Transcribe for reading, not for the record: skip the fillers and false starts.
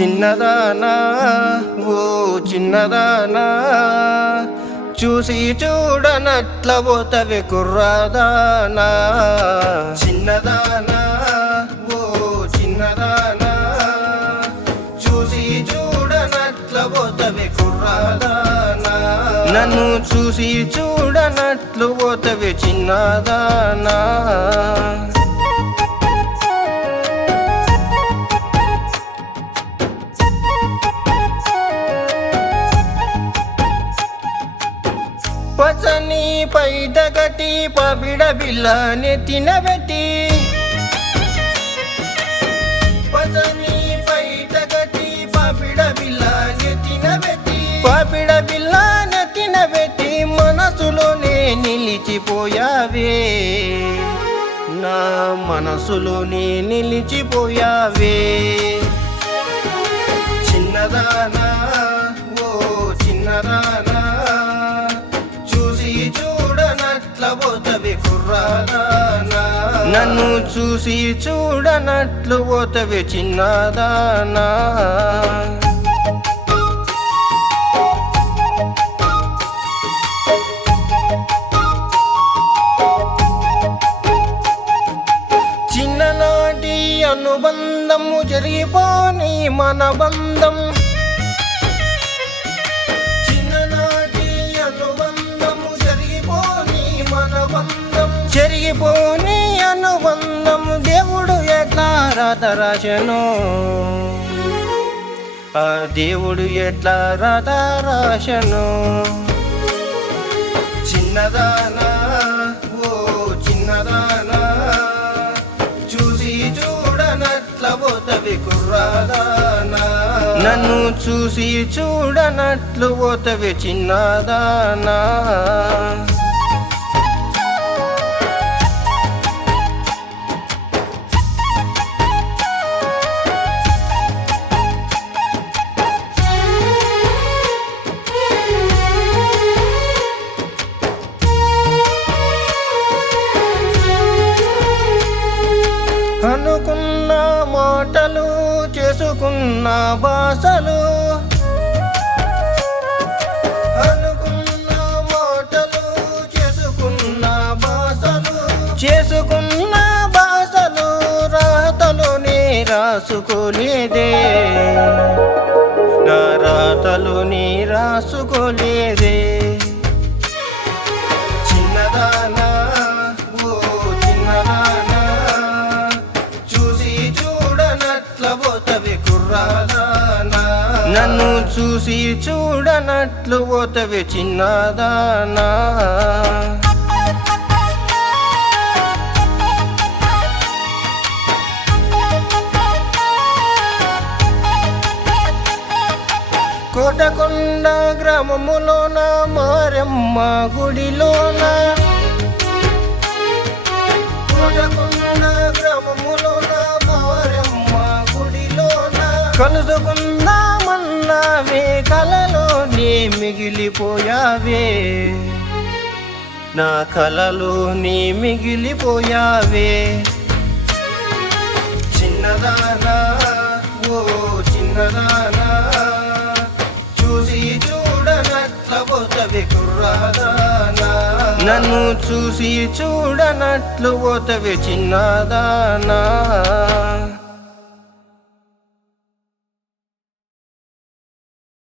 చిన్నదానా ఓ చిన్నదానా చూసి చూడనట్ల పోతవి కుర్రాదానా చిన్నదానా ఓ చిన్నదానా చూసి చూడనట్ల పోతవి కుర్రాదానా నన్ను చూసి చూడనట్లు పోతవి చిన్నదానా పచ్చని పైట గట్టి పబిడ బిల్ల నెత్తినబెట్టి పచ్చని పైట గట్టి పబిడ బిల్ల నెత్తినబెట్టి పబిడ బిల్ల నెత్తినబెట్టి మనసులోనే నిలిచిపోయావే నా మనసులోనే నిలిచిపోయావే చిన్నదానా ఓ చిన్నదానా చూడనట్ల పోతవి కుర్రాదానా నన్ను చూసి చూడనట్లు పోతవి చిన్నదానా చిన్ననాటి అనుబంధము జరిగిపోని మన బంధం చెరిగిపోని అనుబంధం దేవుడు ఎట్లా రాత రాశను ఆ దేవుడు ఎట్లా రాత రాశను చిన్నదానా ఓ చిన్నదానా చూసి చూడనట్ల పోతవి కుర్రాదానా నన్ను చూసి చూడనట్లు పోతవి చిన్నదానా అనుకున్న మాటలు చేసుకున్న భాషలు అనుకున్న మాటలు చేసుకున్న భాషలు చేసుకున్న భాషలు రాతలోనే రాసుకోలేదే నా రాతలోనే రాసుకోలేదే చిన్నదానా ఓ చిన్నదానా నన్ను చూసి చూడనట్లు పోతవి చిన్నదానా కోటకొండ గ్రామములోన మారమ్మ గుడిలోన కోటకొండ గ్రామములోన మారమ్మ గుడిలోన కలుసుకుందామన్నావే కలలోనే మిగిలిపోయావే నా కలలోనే మిగిలిపోయావే చిన్నదానా ఓ చిన్నదానా చూసి చూడనట్ల పోతవి కుర్రాదానా నన్ను చూసి చూడనట్లు పోతవి చిన్నదానా